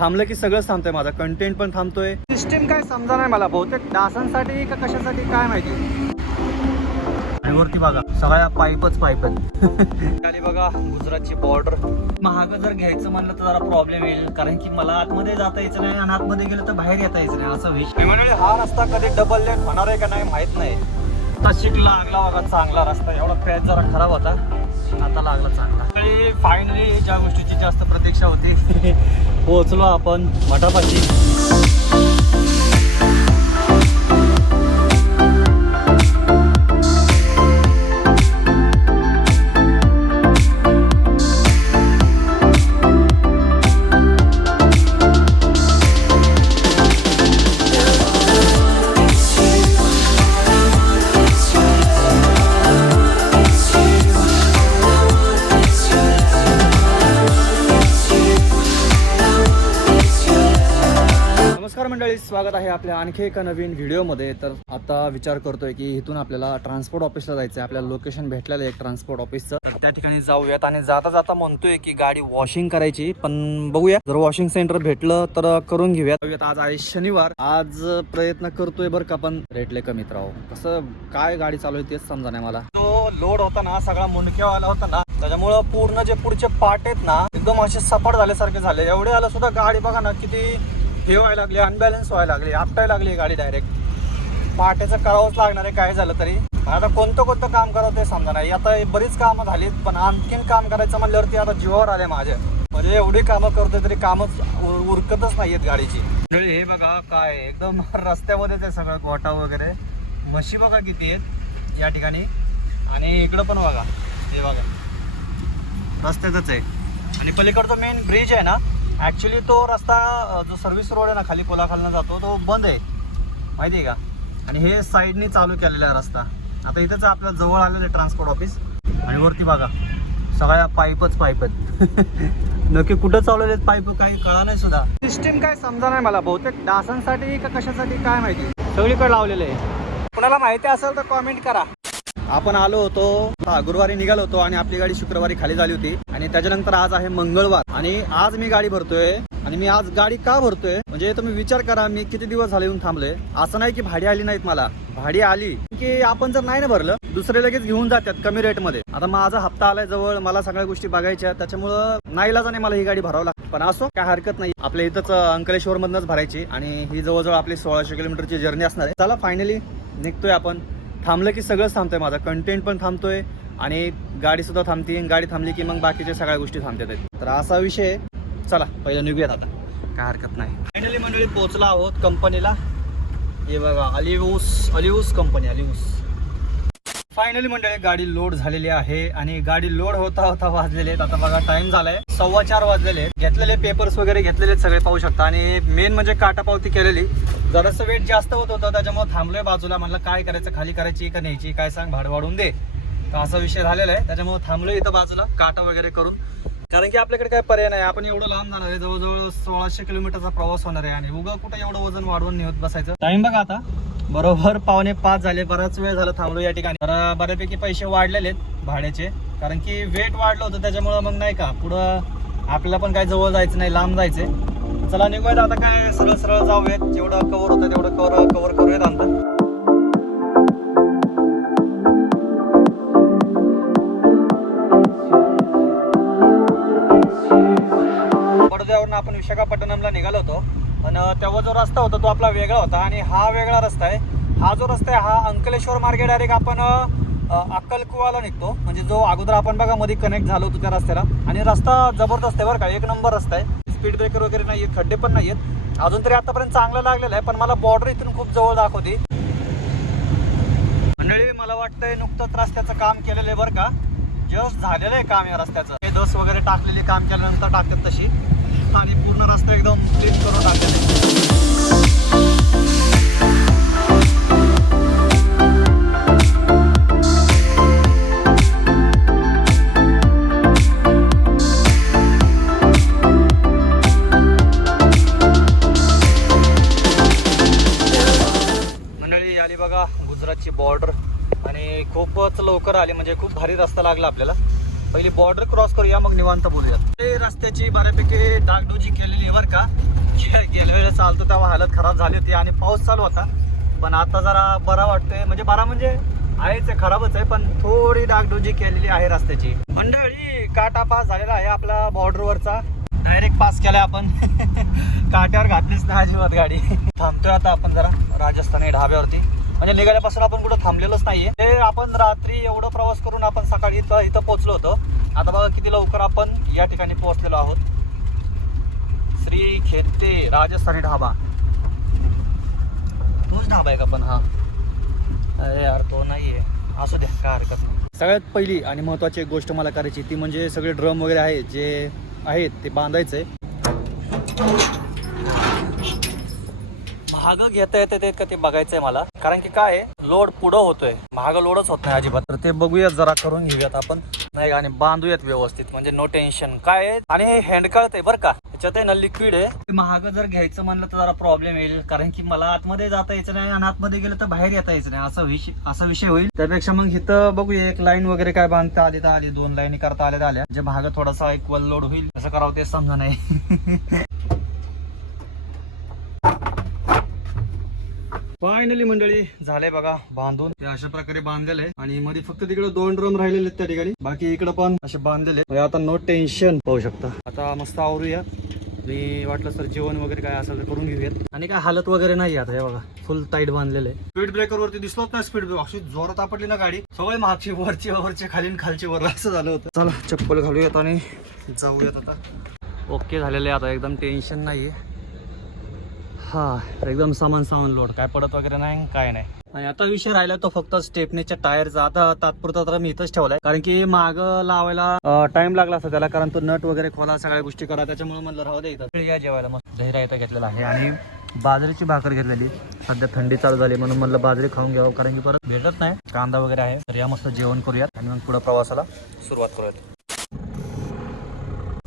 थांबलं की सगळं थांबतंय, माझा कंटेंट पण थांबतोय. सिस्टीम काय समजा नाही मला, बहुतेक डासांसाठी का कशासाठी काय माहिती. आणि वरती बघा सगळ्या पाईपच खाली बघा गुजरातची बॉर्डर. महाग जर घ्यायचं म्हणलं तर जरा प्रॉब्लेम येईल, कारण की मला आतमध्ये जाता यायचं नाही आणि आतमध्ये गेलं तर बाहेर येता यायचं नाही असं विषय. म्हणजे हा रस्ता कधी डबल लेन होणार आहे का नाही माहित नाही. आता शिकला लागला बघा चांगला रस्ता, एवढा पॅच जरा खराब होता, आता लागला चांगला. फायनली ज्या गोष्टीची जास्त प्रतीक्षा होती पोहोचलो आपण मठापाशी. नमस्कार मंडळी, स्वागत आहे आपल्या आणखी एका नवीन व्हिडिओमध्ये. तर आता विचार करतोय की इथून आपल्याला ट्रान्सपोर्ट ऑफिसला जायचं आहे. आपल्याला लोकेशन भेटलेलं आहे एक ट्रान्सपोर्ट ऑफिसचं, तर त्या ठिकाणी जाऊयात. आणि जाता जाता म्हणतोय की गाडी वॉशिंग करायची, पण बघूया जर वॉशिंग सेंटर भेटलं तर करून घेऊयात. आज आहे शनिवार, आज प्रयत्न करतोय बरं का, पण रेटले कमीत राहू. कसं काय गाडी चालू आहे तेच समजा नाही मला. तो लोड होता ना सगळा मुंडक्यावाला होता ना, त्याच्यामुळं पूर्ण जे पुढचे पार्ट आहेत ना एकदम असे सपाट झाल्यासारखे झाले. एवढे आलं सुद्धा गाडी बघा ना किती हे व्हायला लागली, अनबॅलन्स व्हायला लागली, आपटायला लागली गाडी डायरेक्ट. पाट्याचं करावंच लागणार आहे काय झालं तरी. आता कोणतं काम करावं ते समजा नाही. आता बरीच कामं झालीत, पण आणखीन काम करायचं म्हणल्यावरती आता जीवावर आले माझ्या. म्हणजे एवढी कामं करतोय तरी कामच उरकतच नाहीयेत गाडीची. हे बघा काय एकदम रस्त्यामध्येच आहे सगळं, गोटा वगैरे. म्हशी बघा किती आहेत या ठिकाणी, आणि इकडं पण बघा, हे बघा रस्त्यातच आहे. आणि पलीकडचं मेन ब्रिज आहे ना, ॲक्च्युली तो रस्ता जो सर्व्हिस रोड आहे ना खाली पुलाखालनं जातो तो बंद आहे माहिती आहे का. आणि हे साईडनी चालू केलेला आहे रस्ता. आता इथंच आपल्या जवळ आलेलं आहे ट्रान्सपोर्ट ऑफिस. आणि वरती बघा सगळ्या पाईपच नक्की कुठं चालवले आहेत पाईप काही कळा नाही सुद्धा. सिस्टीम काय समजा नाही मला, बहुतेक डासांसाठी का कशासाठी काय माहिती, सगळीकडे लावलेलं आहे. कुणाला माहिती असेल तर कॉमेंट करा. आपण आलो होतो गुरुवारी निघालो होतो आणि आपली गाडी शुक्रवारी खाली झाली होती. आणि त्याच्यानंतर आज आहे मंगळवार आणि आज मी गाडी भरतोय. आणि मी आज गाडी का भरतोय म्हणजे तुम्ही विचार करा, मी किती दिवस झाले येऊन थांबलोय. असं नाही की भाडी आली नाहीत, मला भाडी आली की आपण जर नाही ना भरलं दुसरे लगेच घेऊन जातात कमी रेटमध्ये. आता माझा हप्ता आलाय जवळ, मला सगळ्या गोष्टी बघायच्या, त्याच्यामुळं नाईलाजाने मला ही गाडी भरावं लागते. पण असो काय हरकत नाही, आपल्या इथंच अंकलेश्वर मधनच भरायची. आणि ही जवळजवळ आपली 1600 किलोमीटरची जर्नी असणार आहे. चला फायनली निघतोय आपण. थांबलं की सगळंच थांबतंय, माझा कंटेंट पण थांबतोय आणि गाडी सुद्धा थांबते. गाडी थांबली की मग बाकीच्या सगळ्या गोष्टी थांबतात. तर असा विषय. चला पहिलं निघूयात आता, काय हरकत नाही. फायनली मंडळी पोहोचला आहोत कंपनीला. हे बघा अलिऊस कंपनी, अलिऊस. फायनली मंडळी गाडी लोड झालेली आहे आणि गाडी लोड होता वाजलेले आहेत. आता बघा टाइम झालाय 4:15 वाजलेले आहेत. घेतलेले पेपर्स वगैरे घेतलेले सगळे पाहू शकता. आणि मेन म्हणजे काटापावती केलेली. जरासं वेट जास्त होत होतं त्याच्यामुळे थांबलोय बाजूला. म्हणलं काय करायचं, खाली करायची का न्यायची, काय सांग भाडं वाढून दे, तर असा विषय झालेला आहे. त्याच्यामुळे थांबलोय इथं बाजूला काटा वगैरे करून, कारण की आपल्याकडे काय पर्याय नाही. आपण एवढं लांब जाणार आहे, जवळजवळ 1600 किलोमीटरचा प्रवास होणार आहे. आणि उगा कुठं एवढं वजन वाढवून नेत बसायचं. टाइम बघा आता बरोबर 4:45 झाले. बराच वेळ झाला थांबलो या ठिकाणी. तर बऱ्यापैकी पैसे वाढलेले आहेत भाड्याचे, कारण की वेट वाढलं होतं त्याच्यामुळं. मग नाही का पुढं आपल्याला पण काय जवळ जायचं नाही, लांब जायचंय. चला निघूयात आता, काय सरळ जाऊयात. जेवढं कव्हर होतं तेवढं कव्हर करूयात आता. बडोद्यावरून आपण विशाखापट्टणमला निघालो होतो. पण तेव्हा जो रस्ता होता तो आपला वेगळा होता आणि हा वेगळा रस्ता आहे. हा जो रस्ता आहे हा अंकलेश्वर मार्गे डायरेक्ट आपण अक्कलकुवाला निघतो. म्हणजे जो अगोदर आपण बघा मध्ये कनेक्ट झालो होतो त्या रस्त्याला. आणि रस्ता जबरदस्त आहे बरं का, एक नंबर रस्ता आहे. स्पीड ब्रेकर वगैरे नाही आहेत, खड्डे पण नाही आहेत. अजून तरी आतापर्यंत चांगलं लागलेलं आहे, पण मला बॉर्डर इथून खूप जवळ दाखवते. मंडळी मला वाटतंय नुकतंच रस्त्याचं काम केलेलं आहे बरं का, जस्ट झालेलं आहे काम या रस्त्याचं. हे दस वगैरे टाकलेले काम केल्यानंतर टाकतात तशी, आणि पूर्ण रस्ता एकदम क्लीन करून टाकलेले. बघा गुजरातची बॉर्डर, आणि खूपच लवकर आली. म्हणजे खूप भारी रस्ता लागला आपल्याला. पहिली बॉर्डर क्रॉस करूया, मग निवांत बोलूया. ते रस्त्याची बऱ्यापैकी डागडुजी केलेली आहे बरं का. गेल्या वेळेस चालतो तेव्हा हालत खराब झाली होती आणि पाऊस चालू होता, पण आता जरा बरा वाटतोय. म्हणजे बरा म्हणजे आहेच, खराबच आहे, पण थोडी डागडुजी केलेली आहे रस्त्याची. मंडळी काटा पास झालेला आहे आपला बॉर्डरवरचा. डायरेक्ट पास केलाय आपण. काट्यावर घातलीच नाही अजिबात गाडी. थांबतोय आता आपण जरा राजस्थानी ढाब्यावरती. म्हणजे निघाल्यापासून आपण कुठं थांबलेलोच नाहीये. ते आपण रात्री एवढं प्रवास करून आपण सकाळी इथं पोहोचलो होतो. आता बघा किती लवकर आपण या ठिकाणी पोहोचलेलो आहोत. श्री खेते राजस्थानी ढाबा. तोच ढाबा आहे का पण? हा, अरे यार तो नाहीये, असू द्या काय हरकत नाही. सगळ्यात पहिली आणि महत्वाची एक गोष्ट मला करायची ती म्हणजे सगळे ड्रम वगैरे आहे जे आहेत ते बांधायचे. महाग घेता येते ते का ते बघायचंय मला, कारण की काय लोड पुढं होतोय, महाग लोडच होत नाही अजिबात. तर ते बघूयात, जरा करून घेऊयात आपण नाही का, आणि बांधूयात व्यवस्थित, म्हणजे नो टेन्शन काय आहे. आणि हे हँड कळतंय बरं का, त्याच्यात आहे ना लिक्विड आहे. महाग जर घ्यायचं म्हणलं तर जरा प्रॉब्लेम येईल, कारण की मला आतमध्ये जाता यायचं नाही आणि आतमध्ये गेलं तर बाहेर येता यायचं नाही, असा विषय होईल. त्यापेक्षा मग इथं बघूया एक लाईन वगैरे काय बांधता आली तर आली, 2 लाईनी करता आल्या तर आल्या. जे महाग थोडासा इक्वल लोड होईल कसं करावं ते समजा नाही. फायनली मंडळी झाले बघा बांधून. ते अशा प्रकारे बांधलेलं आहे आणि मध्ये फक्त तिकडे 2 ड्रम राहिलेले आहेत त्या ठिकाणी, बाकी इकडे पण असे बांधलेले आहेत. आता नो टेन्शन पाहू शकता. आता मस्त आवरूया आणि वाटलं सर जेवण वगैरे काय असेल तर करून घेऊयात. आणि काय हालत वगैरे नाही आता, हे बघा फुल टाईट बांधलेलं आहे. स्पीड ब्रेकर वरती दिसलोच नाही, स्पीड ब्रेक अशी जोरात आपटली ना गाडी, सगळे मागची वरची खाली खालची वर असं झालं होतं. चला चप्पल घालूयात आणि जाऊयात आता. ओके झालेलं आहे आता, एकदम टेन्शन नाहीये. हा एकदम सामान लोड, काय पडत वगैरे नाही काय नाही. आणि आता विषय राहिला तो फक्त स्टेपनीच्या टायरचा. आता तात्पुरता तर मी इथंच ठेवलाय, कारण की माग लावायला टाइम लागला असता त्याला, कारण तो नट वगैरे खोला, सगळ्या गोष्टी करा. त्याच्यामुळे म्हणलं राहू दे इथं. या जेवायला मस्त दही रायता घेतलेला आहे आणि बाजरीची भाकर घेतलेली. सध्या थंडी चालू झाली म्हणून म्हणलं बाजरी खाऊन घ्यावं, कारण की परत भेटत नाही. कांदा वगैरे आहे, तर या मस्त जेवण करूयात आणि मग पुढे प्रवासाला सुरुवात करूयात.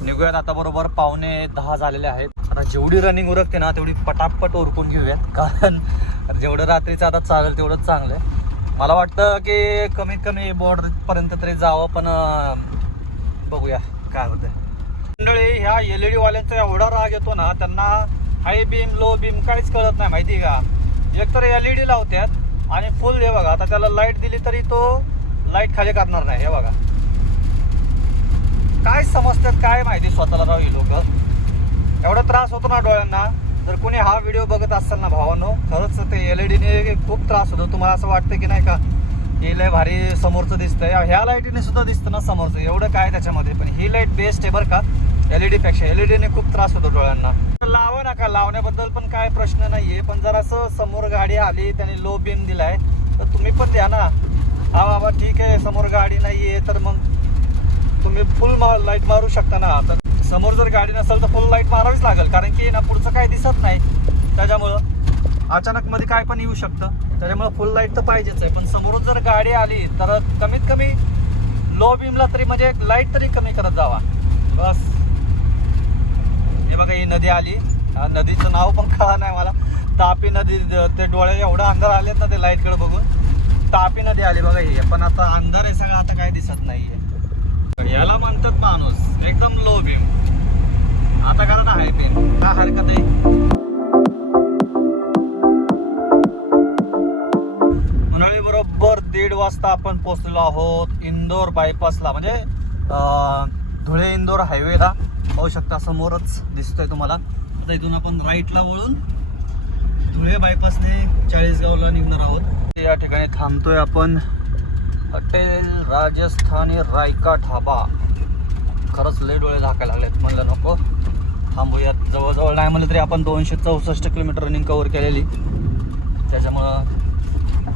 निघूयात आता. बरोबर 9:45 झालेले आहेत. आता जेवढी रनिंग उरकते ना तेवढी पटापट उरकून घेऊयात, कारण जेवढं रात्रीचं आता चालेल तेवढंच चांगलं आहे. मला वाटतं की कमीत कमी बॉर्डर पर्यंत तरी जावं, पण बघूया काय होतंय. मंडळी ह्या LED वाल्यांचा एवढा राग येतो ना, त्यांना हाय बीम लो बीम काहीच कळत नाही माहिती का. एकतर LED लावतात आणि फुल, हे बघा आता त्याला लाईट दिली तरी तो लाईट खाली करणार नाही. हे बघा काय समजतात काय माहिती स्वतःला राव ही लोक. एवढा त्रास होतो ना डोळ्यांना. जर कोणी हा व्हिडिओ बघत असेल ना भावांनो, खरंच ते LED खूप त्रास होतो. तुम्हाला असं वाटतं की नाही का हे लय भारी समोरचं दिसतंय, ह्या लाईटीने सुद्धा दिसतं ना समोरचं, एवढं काय त्याच्यामध्ये. पण ही लाईट बेस्ट आहे बरं का LED पेक्षा. LED ने खूप त्रास होतो डोळ्यांना. लावा नका, लावण्याबद्दल पण काय प्रश्न नाहीये, पण जर असं समोर गाडी आली त्याने लो बीम दिलाय तर तुम्ही पण द्या ना. हा बाबा ठीक आहे, समोर गाडी नाहीये तर मग तुम्ही फुल लाईट मारू शकता ना. तर समोर जर गाडी नसेल तर फुल लाईट मारावीच लागेल, कारण की ना पुढचं काही दिसत नाही. त्याच्यामुळं अचानक मध्ये काय पण येऊ शकतं, त्याच्यामुळे फुल लाईट तर पाहिजेच आहे. पण समोरून जर गाडी आली तर कमीत कमी लो बीमला तरी म्हणजे लाईट तरी कमी करत जावा बस. हे बघा ही नदी आली, नदीचं नाव पण कळा नाही मला. तापी नदी. ते डोळे एवढं अंधार आलेत ना ते लाईटकडे बघून. तापी नदी आली बघा ही, पण आता अंधार आहे सगळं, आता काय दिसत नाहीये. याला म्हणतात माणूस एकदम लो बीम. आता कारण हाय बीम, काय हरकत आहे. मंडळी बरोबर 1:30 वाजता आपण पोहोचलेलो आहोत इंदोर बायपासला, म्हणजे धुळे इंदोर हायवेला. पाहू शकता समोरच दिसतोय तुम्हाला. आता इथून आपण राईटला वळून धुळे बायपासने 40गावला निघणार आहोत. या ठिकाणी थांबतोय आपण. हॉटेल राजस्थानी रायका ढाबा. खरंच लय डोळे झाकायला लागलेत, म्हणलं नको थांबूयात. जवळजवळ नाही म्हणलं तरी आपण 264 किलोमीटर रनिंग कव्हर केलेली, त्याच्यामुळं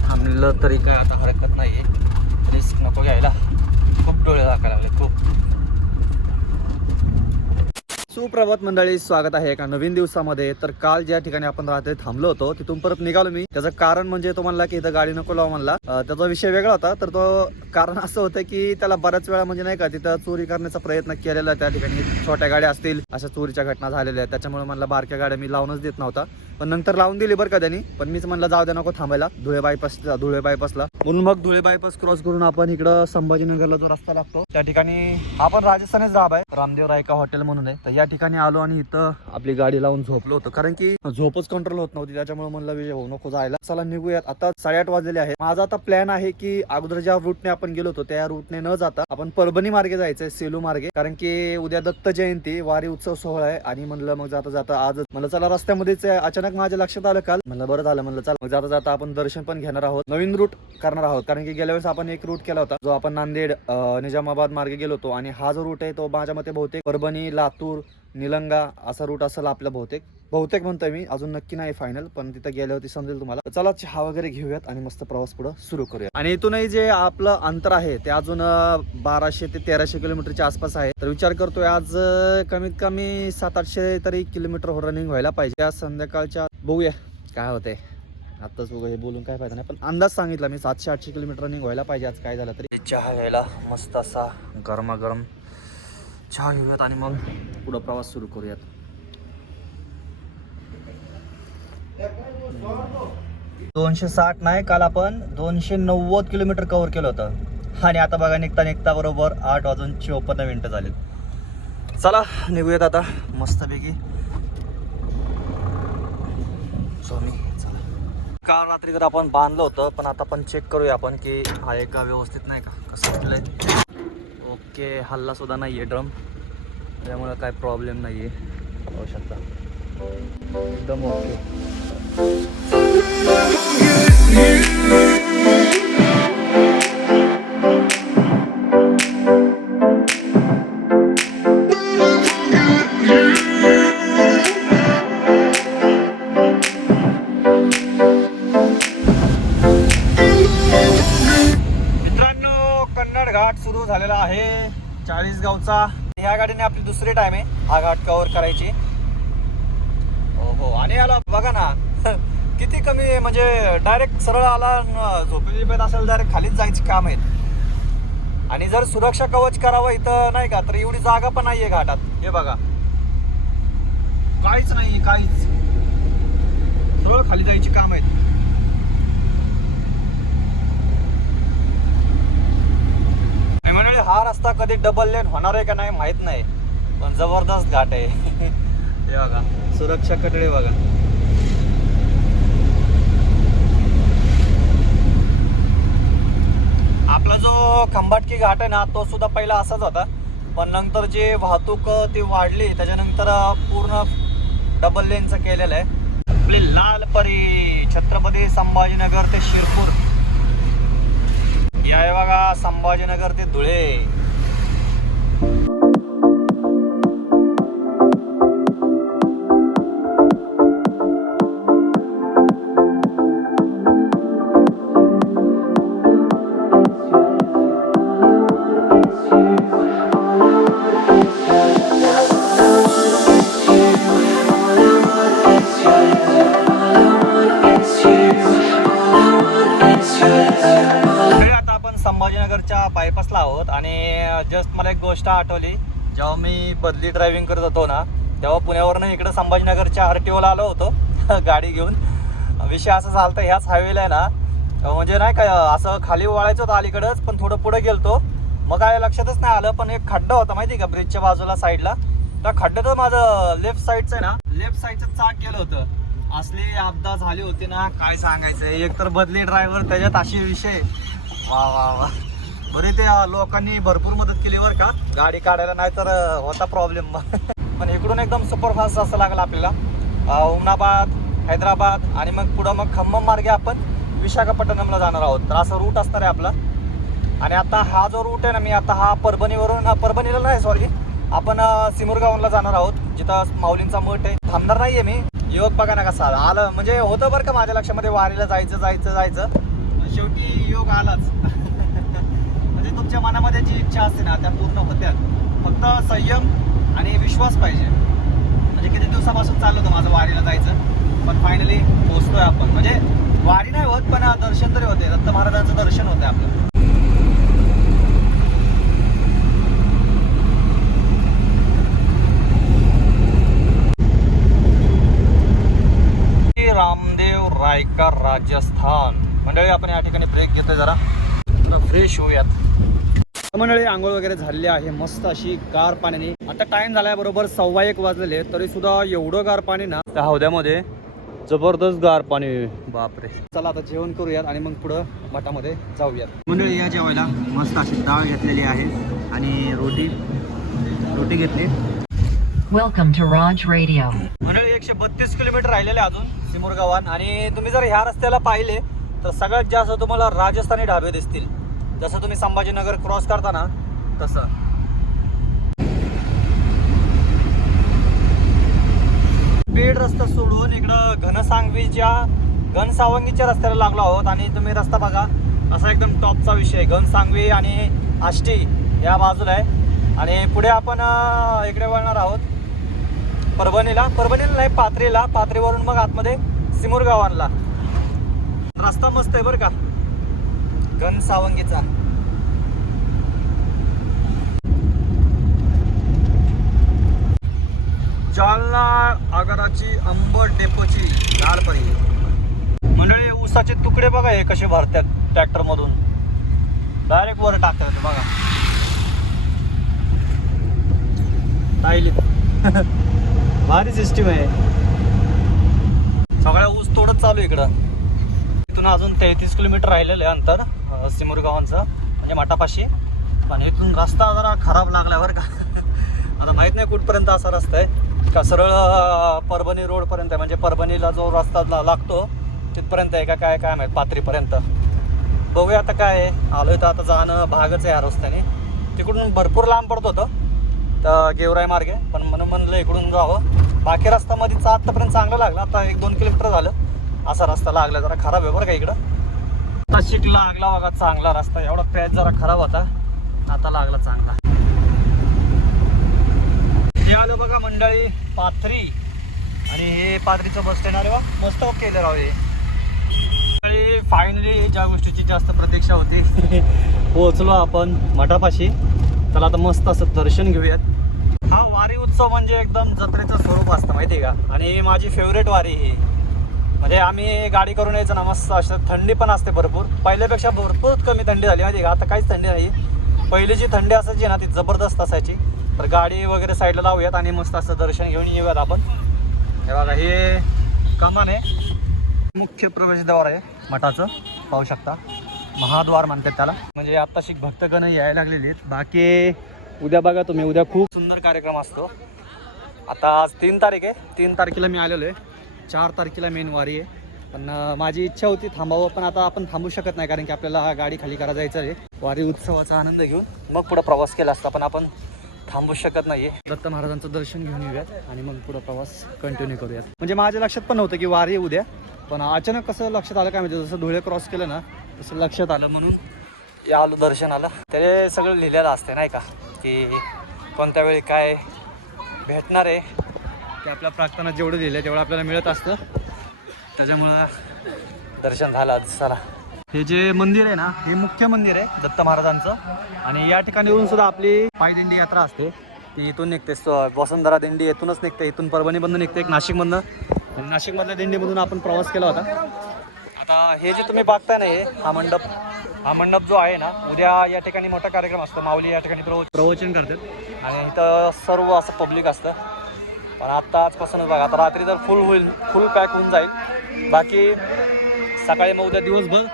थांबलं तरी काय आता हरकत नाही आहे. रिस्क नको घ्यायला, खूप डोळे झाकायला लागले खूप. सुप्रभात मंडळी, स्वागत आहे एका नवीन दिवसामध्ये. तर काल ज्या ठिकाणी आपण रात्री थांबलो होतो तिथून परत निघालो मी. त्याचं कारण म्हणजे तो म्हणला की इथं गाडी नको लावू म्हणला. त्याचा विषय वेगळा होता. तर तो कारण असं होतं की त्याला बऱ्याच वेळा म्हणजे नाही का तिथं चोरी करण्याचा प्रयत्न केलेला. त्या ठिकाणी छोट्या गाड्या असतील अशा चोरीच्या घटना झालेल्या आहेत, त्याच्यामुळे म्हणला बारक्या गाड्या मी लावूनच देत नव्हता. पण नंतर लावून दिली बरं का त्यांनी. पण मीच म्हणलं जाऊ द्या नको थांबायला धुळे बायपासला. म्हणून मग धुळे बायपास क्रॉस करून आपण इकडं संभाजीनगरला जो रस्ता लागतो त्या ठिकाणी आपण राजस्थानच जाब आहे, रामदेव रायका हॉटेल म्हणून आहे. तर या ठिकाणी आलो आणि इथं आपली गाडी लावून झोपलो होतो, कारण की झोपच कंट्रोल होत नव्हती. त्याच्यामुळे म्हणलं विजय भाऊ नको जायला, चला निघूयात. आता 8:30 वाजलेले आहे. माझा आता प्लॅन आहे की अगोदर ज्या रूटने आपण गेलो होतो त्या रूटने न जाता आपण परभणी मार्गे जायचंय, सेलू मार्गे, कारण की उद्या दत्त जयंती वारी उत्सव सोहळा आहे. आणि म्हणलं मग जाता जाता आज म्हणलं चला रस्त्यामध्येच अचानक माझ्या लक्षात आलं काल, म्हणलं बरं झालं, म्हणलं चला मग जाता जाता आपण दर्शन पण घेणार आहोत, नवीन रूट करणार आहोत. कारण की गेल्या वेळेस आपण एक रूट केला होता जो आपण नांदेड निजामाबाद मार्गे गेलो होतो, आणि हा जो रूट आहे तो माझ्या मते बहुतेक परभणी, लातूर, निलंगा असा रूट असेल आपला, बहुतेक म्हणतोय मी, अजून नक्की नाही फायनल, पण तिथं गेल्यावरती समजेल तुम्हाला. चला चहा वगैरे घेऊयात आणि मस्त प्रवास पुढे सुरू करूया. आणि इथूनही जे आपलं अंतर आहे ते अजून 1200 ते 1300 किलोमीटरच्या आसपास आहे. तर विचार करतोय आज कमीत कमी 700-800 तरी किलोमीटर रनिंग व्हायला पाहिजे आज संध्याकाळच्या. बघूया काय होतंय. आत्ताच बघू, हे बोलून काय फायदा नाही, पण अंदाज सांगितला मी 700-800 किलोमीटर रनिंग व्हायला पाहिजे आज काय झालं तरी. चहा घ्यायला मस्त असा गरमागरम चहा घेऊयात आणि मग पुढं प्रवास सुरू करूयात. 260 नाही, काल आपण 290 किलोमीटर कव्हर केलं होतं. आणि आता बघा निघता निघता बरोबर 8:54 झाले. चला निघूयात आता मस्तपैकी. चला, काल रात्री तर आपण बांधलं होतं, पण आता आपण चेक करूया आपण की आहे का व्यवस्थित, नाही का कसं केलंय. ओके, हल्ला सुद्धा नाही आहे ड्रम, त्यामुळे काय प्रॉब्लेम नाही आहे, होऊ शकता एकदम ओके. मित्रांनो, कन्नड घाट सुरू झालेला आहे 40 गावचा. ह्या गाडीने आपली दुसरी टाइम आहे हा घाट कव्हर करायची. हो, आणि याला बघा ना किती कमी आहे, म्हणजे डायरेक्ट सरळ आला, झोपेची बेत असेल डायरेक्ट खालीच जायची काम आहेत. आणि जर सुरक्षा कवच करावं इथं नाही का, तर एवढी जागा पण नाहीये घाटात. हे बघा काहीच नाही, काहीच, सरळ खाली जायची काम आहेत. म्हणजे हा रस्ता कधी डबल लेन होणार आहे का नाही माहित नाही, पण जबरदस्त घाट आहे. हे बघा सुरक्षा कटळे बघा. आपला जो खंबाटकी घाट आहे ना तो सुद्धा पहिला असाच होता, पण नंतर जे वाहतूक ती वाढली त्याच्यानंतर पूर्ण डबल लेनचं केलेलं आहे. आपली लाल परी छत्रपती संभाजीनगर ते शिरपूर, हे आहे बघा संभाजीनगर ते धुळे. संभाजीनगरच्या बायपासला आहोत. आणि जस्ट मला एक गोष्ट आठवली, जेव्हा मी बदली ड्रायव्हिंग करत होतो ना तेव्हा पुण्यावरनं इकडं संभाजीनगरच्या RTOला आलो होतो गाडी घेऊन. विषय असं झालं, ह्याच हायवेला आहे ना, म्हणजे नाही काय असं खाली वळायचं होतं अलीकडंच, पण थोडं पुढे गेलतो, मग काय लक्षातच नाही आलं, पण एक खड्डा होता माहिती का ब्रिजच्या बाजूला साईडला. त्या खड्ड्यात माझं लेफ्ट साईडचं आहे ना, लेफ्ट साईडचं चाक गेलं होतं. असली अपघात झाली होती ना काय सांगायचं. एक तर बदली ड्रायव्हर त्याच्यात अशी विषय, वा वा वा. बरे ते लोकांनी भरपूर मदत केली बरं का गाडी काढायला, नाही तर होता प्रॉब्लेम. पण इकडून एकदम सुपरफास्ट असं लागलं आपल्याला उमनाबाद, हैदराबाद आणि मग पुढं मग खम्मम मार्गे आपण विशाखापट्टणमला जाणार आहोत. तर असं रूट असणार आहे आपला. आणि आता हा जो रूट आहे ना, मी आता हा परभणीला नाही सॉरी, आपण सिमुरगावला जाणार आहोत, जिथं माऊलींचा मठ आहे. थांबणार नाहीये मी. योग बघा ना कसा आलं, म्हणजे होतं बरं का माझ्या लक्षामध्ये वारीला जायचं, शेवटी योग आलाच. म्हणजे तुमच्या मनामध्ये जी इच्छा असते ना त्या पूर्ण होत्या, फक्त संयम आणि विश्वास पाहिजे. म्हणजे किती दिवसापासून चाललं होतं माझं वारीला जायचं, पण फायनली पोहोचतोय आपण. म्हणजे वारी नाही होत पण दर्शन तरी होते, दत्त महाराजांचं दर्शन होतंय आपलं. रामदेव रायका राजस्थान. मंडळी आपण या ठिकाणी ब्रेक घेतोय, जरा फ्रेश होऊयात. मंडळी आंघोळ वगैरे झालेली आहे मस्त अशी गार पाण्याने. आता टाइम झालाय बरोबर 1:15 वाजलेले, तरी सुद्धा एवढं गार पाणी ना त्या हौद्यामध्ये, जबरदस्त गार पाणी, बापरे. चला आता जेवण करूयात आणि मग पुढं मठामध्ये जाऊयात. मंडळी या जेवायला मस्त अशी डाळ घेतलेली आहे आणि रोटी घेतली. Welcome to Raj radio. मंडळी 132 किलोमीटर राहिलेले अजून सिमूर गावात. आणि तुम्ही जर ह्या रस्त्याला पाहिले तर सगळ्यात जास्त तुम्हाला राजस्थानी ढाबे दिसतील. जसं तुम्ही संभाजीनगर क्रॉस करता ना तसं. पेड रस्ता सोडून इकडं घनसावंगीच्या रस्त्याला लागलो आहोत. आणि तुम्ही रस्ता बघा, असा एकदम टॉपचा विषय. घनसावंगी आणि आष्टी या बाजूला आहे. आणि पुढे आपण इकडे वळणार आहोत परभणीला नाही, पाथरीवरून मग आतमध्ये सिमूर गावांना. रस्ता मस्त आहे बरं का घनसावंगीचा. जालना आगाराची अंबड डेपोची झाडपरी. मंडळी ऊसाचे तुकडे बघा हे कसे भरतात ट्रॅक्टर मधून, डायरेक्ट वर टाकतात बघा. भारी सिस्टीम आहे. सगळ्या ऊस तोडत चालू इकडं. इथून अजून 33 किलोमीटर राहिलेलं आहे अंतर सिमूर गावांचं, म्हणजे मठापाशी. पण इथून रस्ता जरा खराब लागला बरं का. आता माहीत नाही कुठपर्यंत असा रस्ता आहे का, सरळ परभणी रोडपर्यंत आहे, म्हणजे परभणीला जो रस्ता लागतो तिथपर्यंत आहे का काय माहीत, पाथरीपर्यंत. बघूया आता काय आहे. आलोय तर आता जाणं भागच आहे या रस्त्याने. तिकडून भरपूर लांब पडत होतं तर गेवराई मार्गे, पण म्हणलं इकडून जावं. बाकी रस्ता मध्येच आत्तापर्यंत चांगला लागला. आता 1-2 किलोमीटर झालं असा रस्ता लागला. जरा खराब आहे बरं का इकडं. आता शिक लागला बघा चांगला रस्ता. एवढा पॅच जरा खराब होता, आता लागला चांगला. हे आलो बघा मंडळी पाथरी. आणि हे पाथरीचं बस स्टँड. अरे वा मस्त केलं राव हे. फायनली ज्या गोष्टीची जास्त प्रतीक्षा होती पोहोचलो आपण मठापाशी. चला आता मस्त असं दर्शन घेऊयात. हा वारी उत्सव म्हणजे एकदम जत्रेचं स्वरूप असतं माहिती आहे का. आणि माझी फेवरेट वारी ही. म्हणजे आम्ही गाडी करून यायचं ना मस्त. असं थंडी पण असते भरपूर, पहिल्यापेक्षा भरपूर कमी थंडी झाली माहिती आहे का. आता काहीच थंडी नाही. पहिली जी थंडी असायची ना ती जबरदस्त असायची. तर गाडी वगैरे साईडला लावूयात आणि मस्त असं दर्शन घेऊन येऊयात आपण. हे बघा हे कमान आहे, मुख्य प्रवेशद्वार आहे मठाचं, पाहू शकता. महाद्वार म्हणतात त्याला. म्हणजे आत्ताशी भक्तगण यायला लागलेली आहेत. बाकी उद्या बघा तुम्ही, उद्या खूप सुंदर कार्यक्रम असतो. आता आज 3 तारीख आहे. 3 तारखेला मी आलेलो आहे. 4 तारखेला मेन वारी आहे. पण माझी इच्छा होती थांबावं, पण आता आपण थांबू शकत नाही कारण की आपल्याला गाडी खाली करा जायचं आहे. वारी उत्सवाचा आनंद घेऊन मग पुढं प्रवास केला असता, पण आपण थांबू शकत नाही आहे. दत्त महाराजांचं दर्शन घेऊन येऊयात आणि मग पुढं प्रवास कंटिन्यू करूयात. म्हणजे माझ्या लक्षात पण नव्हतं की वारी उद्या, पण अचानक कसं लक्षात आलं काय म्हणजे, जसं धुळे क्रॉस केलं ना तसं लक्षात आलं, म्हणून या आलो दर्शनाला. ते सगळं लिहिलेलं असते नाही का, की कोणत्या वेळी काय भेटणार आहे. ते आपल्या प्रार्थना जेवढं लिहिलं तेवढं आपल्याला मिळत असतं. त्याच्यामुळं दर्शन झालं आज. चला, हे जे मंदिर आहे ना हे मुख्य मंदिर आहे दत्त महाराजांचं. आणि या ठिकाणी येऊन सुद्धा आपली पायदिंडी यात्रा असते. ती इथून निघते, वसुंधरा दिंडी येथूनच निघते. इथून परभणीमधून निघते, एक नाशिकमधनं. आणि नाशिकमधल्या दिंडीमधून आपण प्रवास केला होता. आता हे जे तुम्ही बघताय ना हे हा मंडप जो आहे ना, उद्या या ठिकाणी मोठा कार्यक्रम असतो. माऊली या ठिकाणी प्रवचन करतात आणि इथं सर्व असं पब्लिक असतं. पण आता आजपासूनच बघा, आता रात्री तर फुल पॅक होऊन जाईल. बाकी सकाळी मग उद्या दिवसभर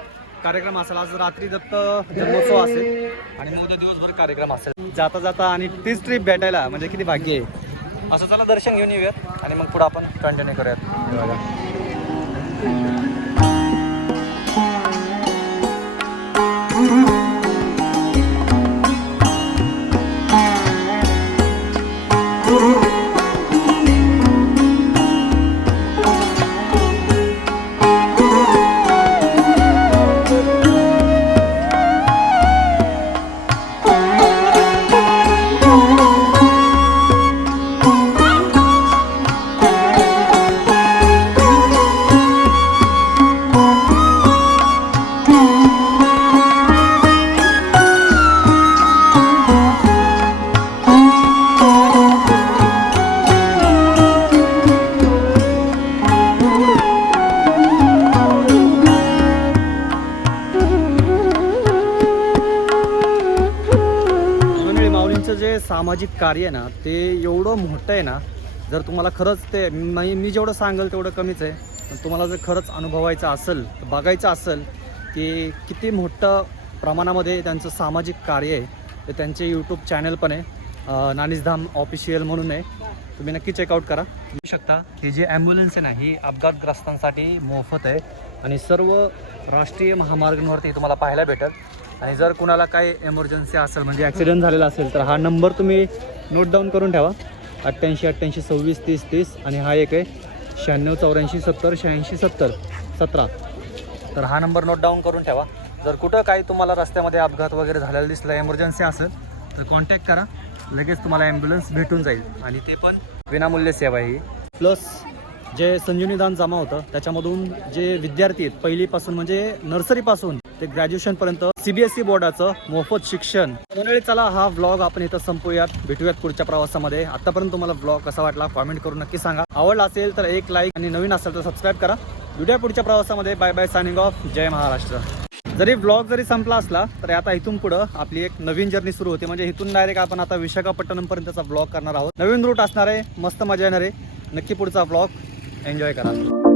कार्यक्रम असेल. आज रात्री दत्त जन्मोत्सव असेल आणि मग उद्या दिवसभर कार्यक्रम असेल. जाता जाता आणि तीच ट्रिप भेटायला म्हणजे किती भाग्य आहे. असं चला दर्शन घेऊन येऊयात आणि मग पुढं आपण कंटिन्यू करूयात. सामाजिक कार्य आहे ना ते एवढं मोठं आहे ना, जर तुम्हाला खरंच ते मी जेवढं सांगेल तेवढं कमीच आहे. पण तुम्हाला जर खरंच अनुभवायचं असेल, बघायचं असेल की किती मोठं प्रमाणामध्ये त्यांचं सामाजिक कार्य आहे, तर त्यांचे यूट्यूब चॅनल पण आहे, नानीसधाम ऑफिशियल म्हणून आहे. तुम्ही नक्की चेकआउट करा. बघू शकता ही जी ॲम्ब्युलन्स आहे ना ही अपघातग्रस्तांसाठी मोफत आहे आणि सर्व राष्ट्रीय महामार्गांवरती तुम्हाला पाहायला भेटेल. आणि जर कुणाला काही एमर्जन्सी असेल म्हणजे ॲक्सिडेंट झालेला असेल तर हा नंबर तुम्ही नोट डाऊन करून ठेवा, 88 88 26 30 30. आणि हा एक आहे 96 84 70 86 70 17. तर हा नंबर नोट डाऊन करून ठेवा. जर कुठं काही तुम्हाला रस्त्यामध्ये अपघात वगैरे झालेला दिसला, एमर्जन्सी असेल तर कॉन्टॅक्ट करा, लगेच तुम्हाला ॲम्ब्युलन्स भेटून जाईल. आणि ते पण विनामूल्य सेवा आहे ही. प्लस जे संजीवनी दान जमा होतं त्याच्यामधून जे विद्यार्थी आहेत पहिलीपासून म्हणजे नर्सरीपासून ते ग्रॅज्युएशनपर्यंत CBSE बोर्डाचं मोफत शिक्षण. मंडळी चला हा व्लॉग आपण इथं संपूयात, भेटूयात पुढच्या प्रवासामध्ये. आतापर्यंत तुम्हाला व्लॉग कसा वाटला कॉमेंट करून नक्की सांगा. आवडला असेल तर एक लाईक आणि नवीन असेल तर सबस्क्राईब करा. भेटूया पुढच्या प्रवासामध्ये. Bye bye, signing off. जय महाराष्ट्र. जरी व्लॉग जरी संपला असला तरी आता इथून पुढं आपली एक नवीन जर्नी सुरू होते. म्हणजे इथून डायरेक्ट आपण आता विशाखापट्टणमपर्यंतचा व्लॉग करणार आहोत. नवीन रूट असणार आहे, मस्त मजा येणार आहे. नक्की पुढचा व्लॉग एन्जॉय करा.